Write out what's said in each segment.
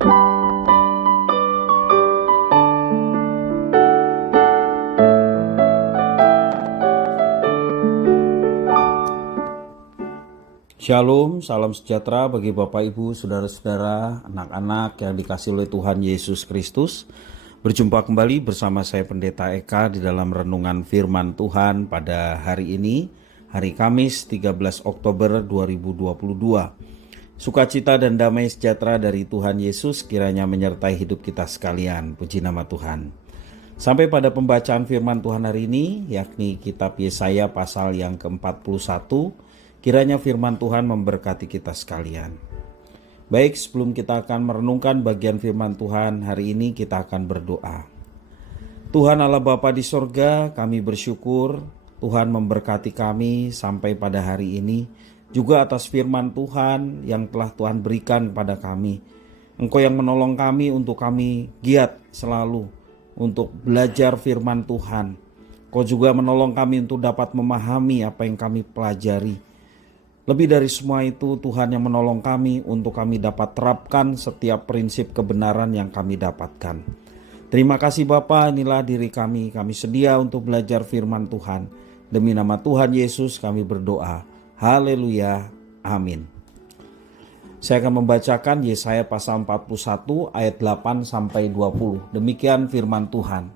Shalom, salam sejahtera bagi Bapak Ibu, saudara-saudara, anak-anak yang dikasihi oleh Tuhan Yesus Kristus. Berjumpa kembali bersama saya Pendeta Eka di dalam renungan firman Tuhan pada hari ini, hari Kamis 13 Oktober 2022. Sukacita dan damai sejahtera dari Tuhan Yesus kiranya menyertai hidup kita sekalian. Puji nama Tuhan. Sampai pada pembacaan firman Tuhan hari ini, yakni kitab Yesaya pasal yang ke-41, kiranya firman Tuhan memberkati kita sekalian. Baik, sebelum kita akan merenungkan bagian firman Tuhan hari ini, kita akan berdoa. Tuhan Allah Bapa di sorga, kami bersyukur Tuhan memberkati kami sampai pada hari ini, juga atas firman Tuhan yang telah Tuhan berikan pada kami. Engkau yang menolong kami untuk kami giat selalu untuk belajar firman Tuhan. Engkau juga menolong kami untuk dapat memahami apa yang kami pelajari. Lebih dari semua itu, Tuhan yang menolong kami untuk kami dapat terapkan setiap prinsip kebenaran yang kami dapatkan. Terima kasih Bapa, inilah diri kami sedia untuk belajar firman Tuhan. Demi nama Tuhan Yesus kami berdoa. Haleluya, amin. Saya akan membacakan Yesaya pasal 41 ayat 8-20. Demikian firman Tuhan.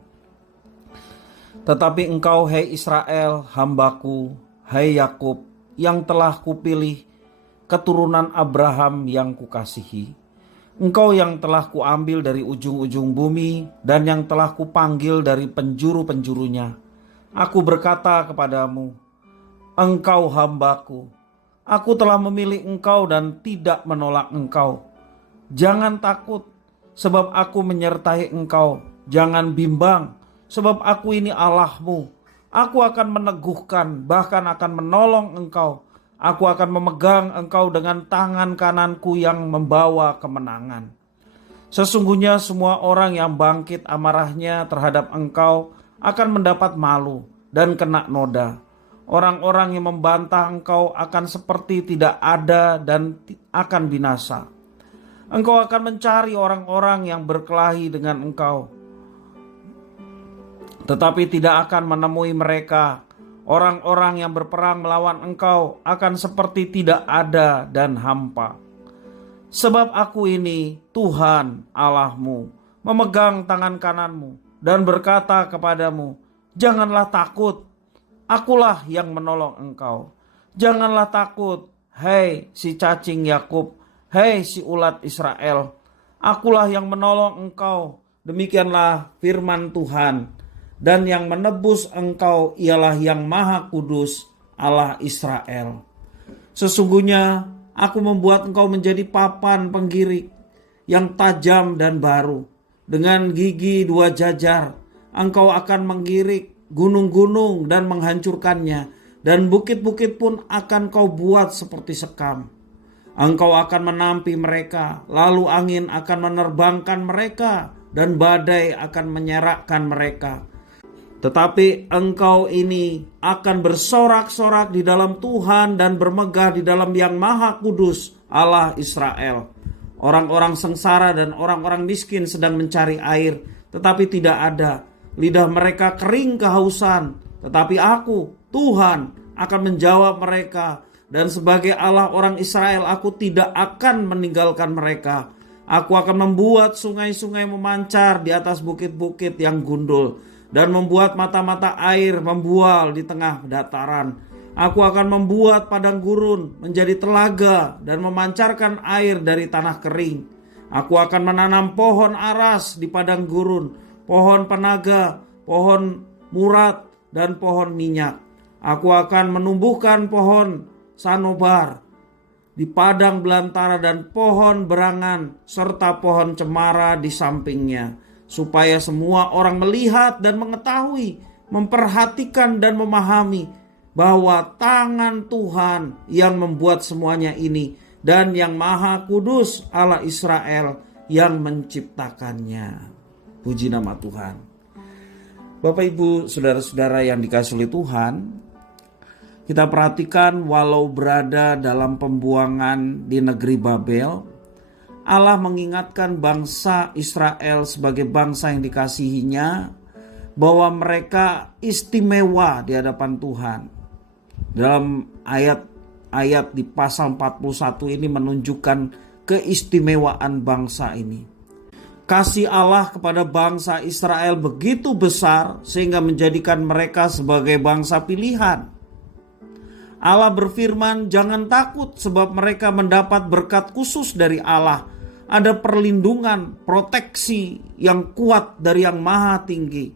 Tetapi engkau, hai Israel, hambaku, hai Yakub, yang telah kupilih, keturunan Abraham yang kukasihi. Engkau yang telah kuambil dari ujung-ujung bumi dan yang telah kupanggil dari penjuru-penjurunya. Aku berkata kepadamu, engkau hambaku. Aku telah memilih engkau dan tidak menolak engkau. Jangan takut, sebab aku menyertai engkau. Jangan bimbang, sebab aku ini Allahmu. Aku akan meneguhkan, bahkan akan menolong engkau. Aku akan memegang engkau dengan tangan kananku yang membawa kemenangan. Sesungguhnya semua orang yang bangkit amarahnya terhadap engkau akan mendapat malu dan kena noda. Orang-orang yang membantah engkau akan seperti tidak ada dan akan binasa. Engkau akan mencari orang-orang yang berkelahi dengan engkau, tetapi tidak akan menemui mereka. Orang-orang yang berperang melawan engkau akan seperti tidak ada dan hampa. Sebab aku ini Tuhan Allahmu, memegang tangan kananmu dan berkata kepadamu, janganlah takut, akulah yang menolong engkau. Janganlah takut, hei si cacing Yakub, hei si ulat Israel, akulah yang menolong engkau. Demikianlah firman Tuhan. Dan yang menebus engkau ialah yang Maha Kudus, Allah Israel. Sesungguhnya aku membuat engkau menjadi papan penggirik yang tajam dan baru. Dengan gigi dua jajar engkau akan menggirik gunung-gunung dan menghancurkannya, dan bukit-bukit pun akan kau buat seperti sekam. Engkau akan menampi mereka, lalu angin akan menerbangkan mereka, dan badai akan menyerakkan mereka. Tetapi engkau ini akan bersorak-sorak di dalam Tuhan dan bermegah di dalam yang Maha Kudus, Allah Israel. Orang-orang sengsara dan orang-orang miskin sedang mencari air, tetapi tidak ada. Lidah mereka kering kehausan, tetapi aku, Tuhan, akan menjawab mereka. Dan sebagai Allah orang Israel, aku tidak akan meninggalkan mereka. Aku akan membuat sungai-sungai memancar di atas bukit-bukit yang gundul, dan membuat mata-mata air membual di tengah dataran. Aku akan membuat padang gurun menjadi telaga dan memancarkan air dari tanah kering. Aku akan menanam pohon aras di padang gurun, pohon penaga, pohon murat, dan pohon minyak. Aku akan menumbuhkan pohon sanobar di padang belantara dan pohon berangan serta pohon cemara di sampingnya, supaya semua orang melihat dan mengetahui, memperhatikan dan memahami bahwa tangan Tuhan yang membuat semuanya ini, dan yang Maha Kudus Allah Israel yang menciptakannya. Puji nama Tuhan. Bapak Ibu, saudara-saudara yang dikasihi oleh Tuhan, kita perhatikan walau berada dalam pembuangan di negeri Babel, Allah mengingatkan bangsa Israel sebagai bangsa yang dikasihinya bahwa mereka istimewa di hadapan Tuhan. Dalam ayat di pasal 41 ini menunjukkan keistimewaan bangsa ini. Kasih Allah kepada bangsa Israel begitu besar sehingga menjadikan mereka sebagai bangsa pilihan. Allah berfirman, jangan takut sebab mereka mendapat berkat khusus dari Allah. Ada perlindungan, proteksi yang kuat dari yang maha tinggi.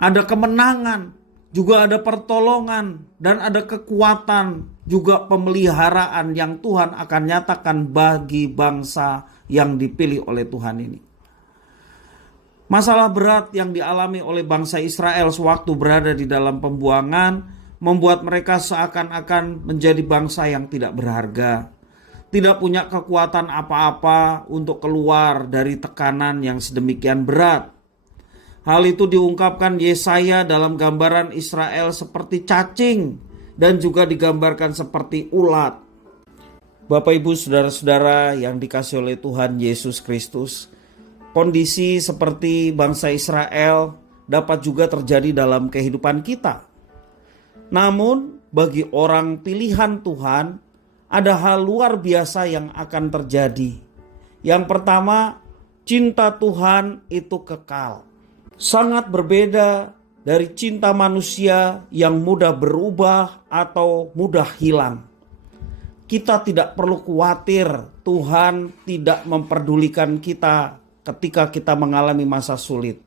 Ada kemenangan, juga ada pertolongan, dan ada kekuatan, juga pemeliharaan yang Tuhan akan nyatakan bagi bangsa yang dipilih oleh Tuhan ini. Masalah berat yang dialami oleh bangsa Israel sewaktu berada di dalam pembuangan membuat mereka seakan-akan menjadi bangsa yang tidak berharga, tidak punya kekuatan apa-apa untuk keluar dari tekanan yang sedemikian berat. Hal itu diungkapkan Yesaya dalam gambaran Israel seperti cacing dan juga digambarkan seperti ulat. Bapak, Ibu, saudara-saudara yang dikasihi oleh Tuhan Yesus Kristus, kondisi seperti bangsa Israel dapat juga terjadi dalam kehidupan kita. Namun bagi orang pilihan Tuhan ada hal luar biasa yang akan terjadi. Yang pertama, cinta Tuhan itu kekal. Sangat berbeda dari cinta manusia yang mudah berubah atau mudah hilang. Kita tidak perlu khawatir Tuhan tidak memperdulikan kita ketika kita mengalami masa sulit.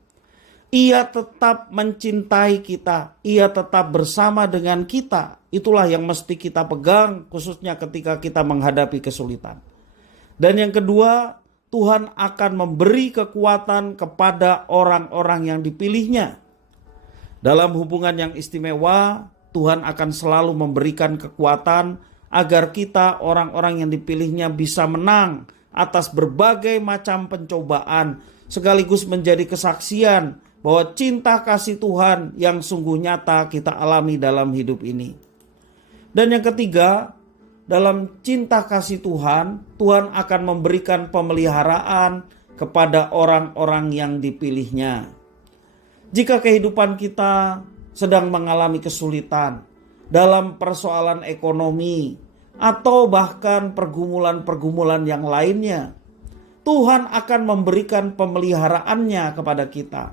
Ia tetap mencintai kita, ia tetap bersama dengan kita. Itulah yang mesti kita pegang khususnya ketika kita menghadapi kesulitan. Dan yang kedua, Tuhan akan memberi kekuatan kepada orang-orang yang dipilihnya. Dalam hubungan yang istimewa, Tuhan akan selalu memberikan kekuatan agar kita orang-orang yang dipilihnya bisa menang atas berbagai macam pencobaan, sekaligus menjadi kesaksian bahwa cinta kasih Tuhan yang sungguh nyata kita alami dalam hidup ini. Dan yang ketiga, dalam cinta kasih Tuhan, Tuhan akan memberikan pemeliharaan kepada orang-orang yang dipilihnya. Jika kehidupan kita sedang mengalami kesulitan dalam persoalan ekonomi atau bahkan pergumulan-pergumulan yang lainnya, Tuhan akan memberikan pemeliharaannya kepada kita.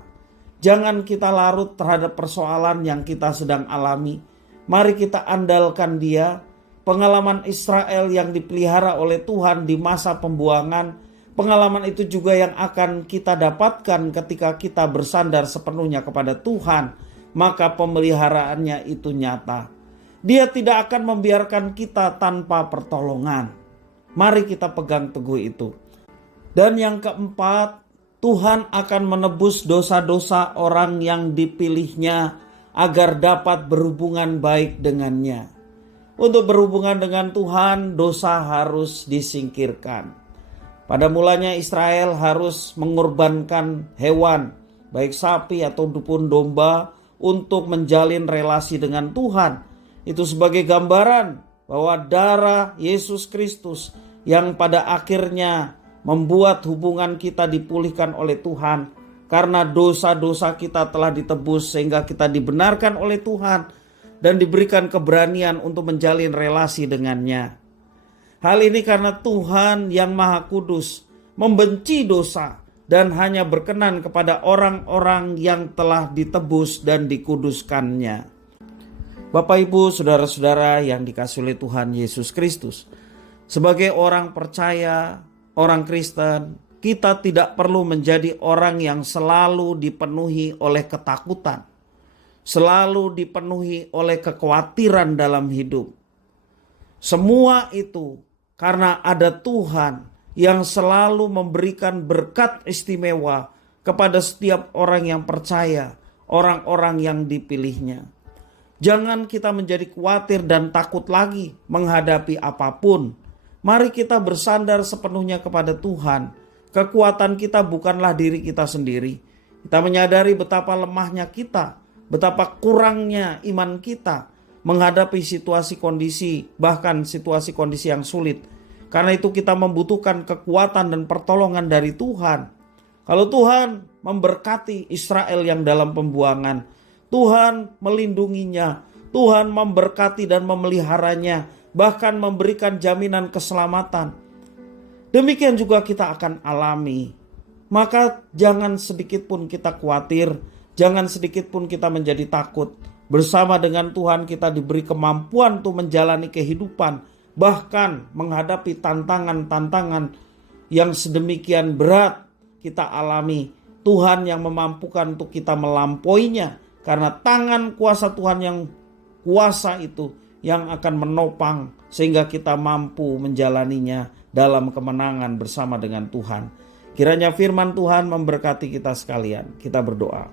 Jangan kita larut terhadap persoalan yang kita sedang alami. Mari kita andalkan Dia. Pengalaman Israel yang dipelihara oleh Tuhan di masa pembuangan, pengalaman itu juga yang akan kita dapatkan ketika kita bersandar sepenuhnya kepada Tuhan. Maka pemeliharaannya itu nyata. Dia tidak akan membiarkan kita tanpa pertolongan. Mari kita pegang teguh itu. Dan yang keempat, Tuhan akan menebus dosa-dosa orang yang dipilihnya agar dapat berhubungan baik dengannya. Untuk berhubungan dengan Tuhan, dosa harus disingkirkan. Pada mulanya Israel harus mengorbankan hewan, baik sapi ataupun domba, untuk menjalin relasi dengan Tuhan. Itu sebagai gambaran bahwa darah Yesus Kristus yang pada akhirnya membuat hubungan kita dipulihkan oleh Tuhan. Karena dosa-dosa kita telah ditebus sehingga kita dibenarkan oleh Tuhan dan diberikan keberanian untuk menjalin relasi dengannya. Hal ini karena Tuhan yang Maha Kudus membenci dosa dan hanya berkenan kepada orang-orang yang telah ditebus dan dikuduskannya. Bapak, Ibu, saudara-saudara yang dikasihi oleh Tuhan Yesus Kristus, sebagai orang percaya, orang Kristen, kita tidak perlu menjadi orang yang selalu dipenuhi oleh ketakutan, selalu dipenuhi oleh kekhawatiran dalam hidup. Semua itu karena ada Tuhan yang selalu memberikan berkat istimewa kepada setiap orang yang percaya, orang-orang yang dipilihnya. Jangan kita menjadi khawatir dan takut lagi menghadapi apapun. Mari kita bersandar sepenuhnya kepada Tuhan. Kekuatan kita bukanlah diri kita sendiri. Kita menyadari betapa lemahnya kita, betapa kurangnya iman kita menghadapi situasi kondisi, bahkan situasi kondisi yang sulit. Karena itu kita membutuhkan kekuatan dan pertolongan dari Tuhan. Kalau Tuhan memberkati Israel yang dalam pembuangan, Tuhan melindunginya, Tuhan memberkati dan memeliharanya, bahkan memberikan jaminan keselamatan. Demikian juga kita akan alami. Maka jangan sedikit pun kita khawatir, jangan sedikit pun kita menjadi takut. Bersama dengan Tuhan kita diberi kemampuan untuk menjalani kehidupan, bahkan menghadapi tantangan-tantangan yang sedemikian berat kita alami. Tuhan yang memampukan untuk kita melampauinya, karena tangan kuasa Tuhan yang kuasa itu yang akan menopang sehingga kita mampu menjalaninya dalam kemenangan bersama dengan Tuhan. Kiranya firman Tuhan memberkati kita sekalian. Kita berdoa.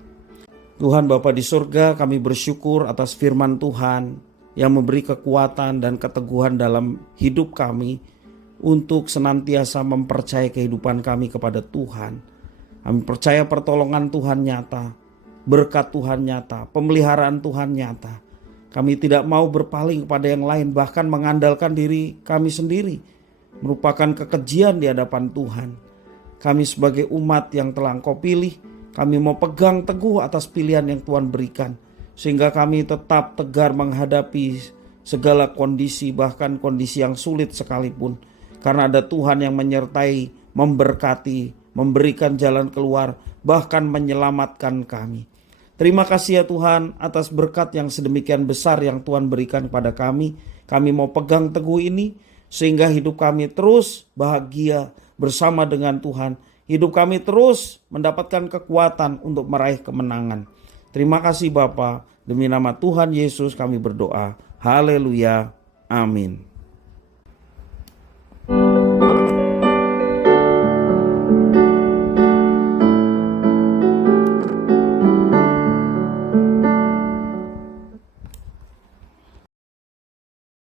Tuhan Bapa di surga, kami bersyukur atas firman Tuhan yang memberi kekuatan dan keteguhan dalam hidup kami untuk senantiasa mempercayai kehidupan kami kepada Tuhan. Kami percaya pertolongan Tuhan nyata, berkat Tuhan nyata, pemeliharaan Tuhan nyata. Kami tidak mau berpaling kepada yang lain, bahkan mengandalkan diri kami sendiri, merupakan kekejian di hadapan Tuhan. Kami sebagai umat yang telah Engkau pilih, kami mau pegang teguh atas pilihan yang Tuhan berikan, sehingga kami tetap tegar menghadapi segala kondisi, bahkan kondisi yang sulit sekalipun. Karena ada Tuhan yang menyertai, memberkati, memberikan jalan keluar, bahkan menyelamatkan kami. Terima kasih ya Tuhan atas berkat yang sedemikian besar yang Tuhan berikan kepada kami. Kami mau pegang teguh ini sehingga hidup kami terus bahagia bersama dengan Tuhan. Hidup kami terus mendapatkan kekuatan untuk meraih kemenangan. Terima kasih Bapa, demi nama Tuhan Yesus kami berdoa. Haleluya. Amin.